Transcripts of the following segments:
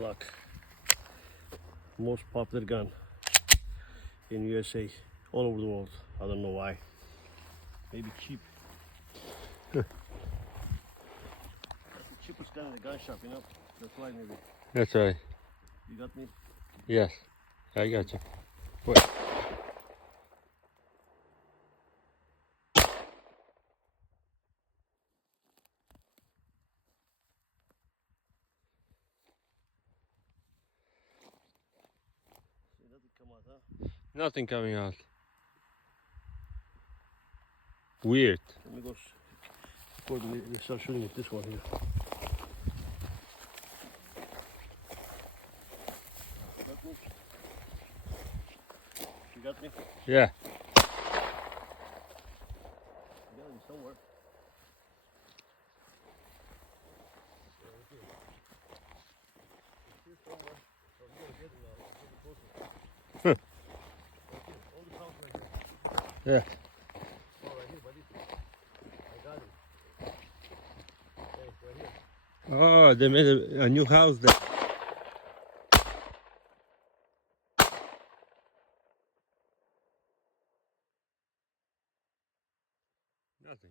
Glock. Most popular gun in USA, all over the world. I don't know why. Maybe cheap. That's the cheapest gun in the gun shop, you know? That's why maybe. That's right. You got me? Yes, I got you. Wait. See, nothing come out, huh? Nothing coming out. Weird. Let me go. We start shooting at this one here. You got me? You got me? Yeah. You got me somewhere. It's here somewhere. So we gotta get him now. Let's get closer. Huh. Right here. Hold the house right here. Yeah. Oh, right here, buddy. I got him. Okay, right here. Oh, they made a new house there. Nothing.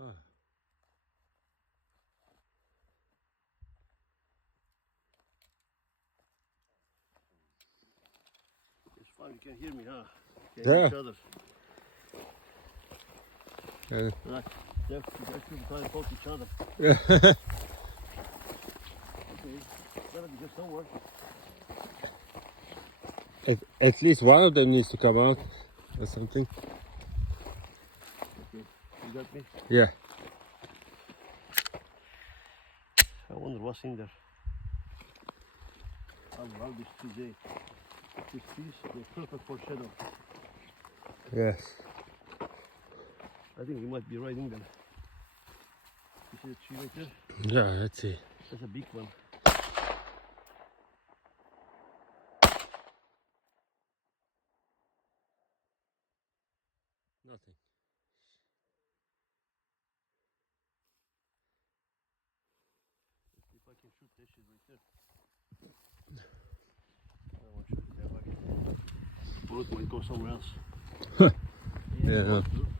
Ah. It's fun. You can hear me, huh? Can Yeah. hear each other. Yeah. Like, yeah, you guys people trying to talk to each other. Yeah. Okay, it's gotta be here somewhere. At least one of them needs to come out or something. Okay, you got me? Yeah. I wonder what's in there. I love this TJ. These trees, they're perfect for shadow. Yes. I think we might be right in there. You see the tree right there? Yeah, let's see. That's a big one. Nothing. Let's see if I can shoot that shit right there. I don't want to shoot it that way. Bullet might go somewhere else. Yeah. Close, dude.